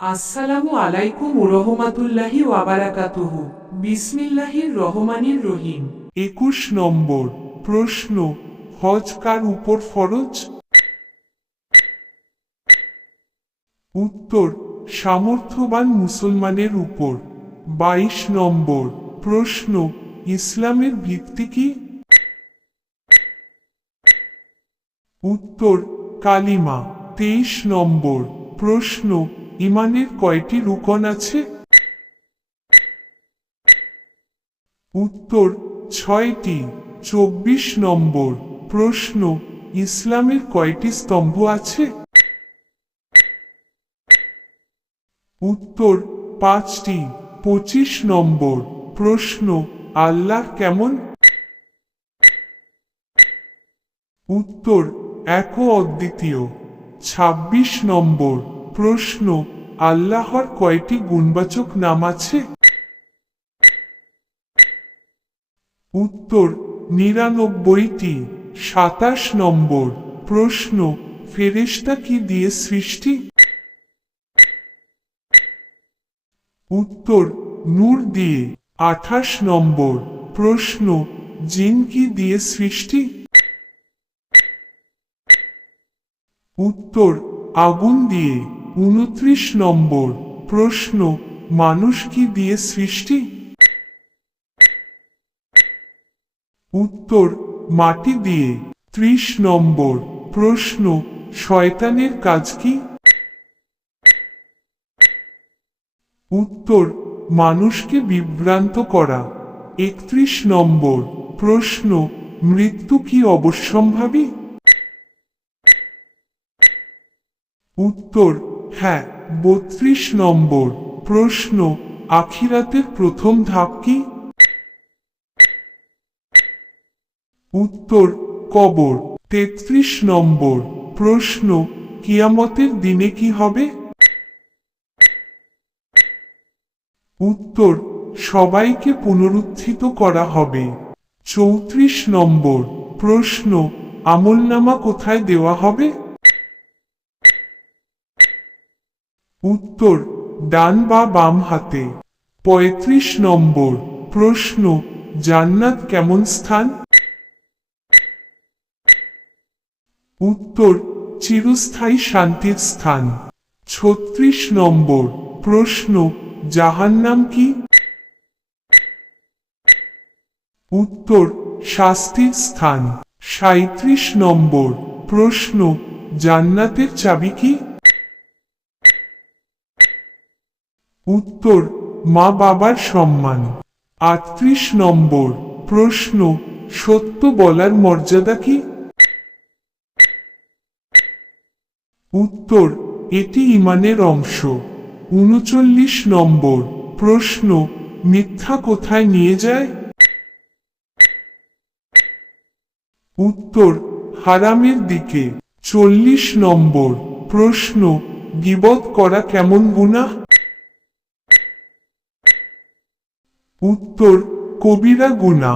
আসসালামু আলাইকুম রহমাতুল্লাহি ওয়াবারাকাতুহু বিসমিল্লাহির রহমানির রহিম। একুশ নম্বর প্রশ্ন, হজ কার উপর ফরজ? উত্তর, সামর্থ্যবান মুসলমানের উপর। বাইশ নম্বর প্রশ্ন, ইসলামের ভিত্তি কি? উত্তর, কালিমা। তেইশ নম্বর প্রশ্ন ইমানের কয়টি রুকন আছে? উত্তর, ছয়টি। চব্বিশ নম্বর প্রশ্ন, ইসলামের কয়টি স্তম্ভ আছে? উত্তর, পাঁচটি। পঁচিশ নম্বর প্রশ্ন, আল্লাহ কেমন? উত্তর, এক অদ্বিতীয়। ছাব্বিশ নম্বর প্রশ্ন, আল্লাহর কয়টি গুণবাচক নাম আছে? উত্তর, নিরানব্বইটি, সাতাশ নম্বর। প্রশ্ন, ফেরেশতা কি দিয়ে সৃষ্টি? উত্তর, নূর দিয়ে, আঠাশ নম্বর। প্রশ্ন, জিন কি দিয়ে সৃষ্টি? উত্তর, আগুন দিয়ে। উনত্রিশ নম্বর প্রশ্ন, মানুষ কি দিয়ে সৃষ্টি? উত্তর, মাটি দিয়ে। ত্রিশ নম্বর প্রশ্ন, শয়তানের কাজ কি? উত্তর, মানুষকে বিভ্রান্ত করা। একত্রিশ নম্বর প্রশ্ন, মৃত্যু কি অবশ্যম্ভাবী? উত্তর হ্যাঁ বত্রিশ নম্বর প্রশ্ন, আখিরাতের প্রথম ধাপ কি? উত্তর, কবর। তেত্রিশ নম্বর প্রশ্ন, কিয়ামতের দিনে কি হবে? উত্তর, সবাইকে পুনরুত্থিত করা হবে। চৌত্রিশ নম্বর প্রশ্ন, আমলনামা কোথায় দেওয়া হবে? উত্তর, ডান বা বাম হাতে। পঁয়ত্রিশ নম্বর প্রশ্ন, জান্নাত কেমন স্থান? উত্তর, চিরস্থায়ী শান্তির স্থান। ছত্রিশ নম্বর প্রশ্ন, জাহান্নাম কি? উত্তর, শাস্তির স্থান। সাঁত্রিশ নম্বর প্রশ্ন, জান্নাতের চাবি কি? উত্তর, মা বাবার সম্মান। আটত্রিশ নম্বর, প্রশ্ন, সত্য বলার মর্যাদা কি? উত্তর, এটি ইমানের অংশ। উনচল্লিশ নম্বর, প্রশ্ন, মিথ্যা কোথায় নিয়ে যায়? উত্তর, হারামের দিকে। চল্লিশ নম্বর, প্রশ্ন, গিবত করা কেমন গুণা উত্তর কবিরা গুণা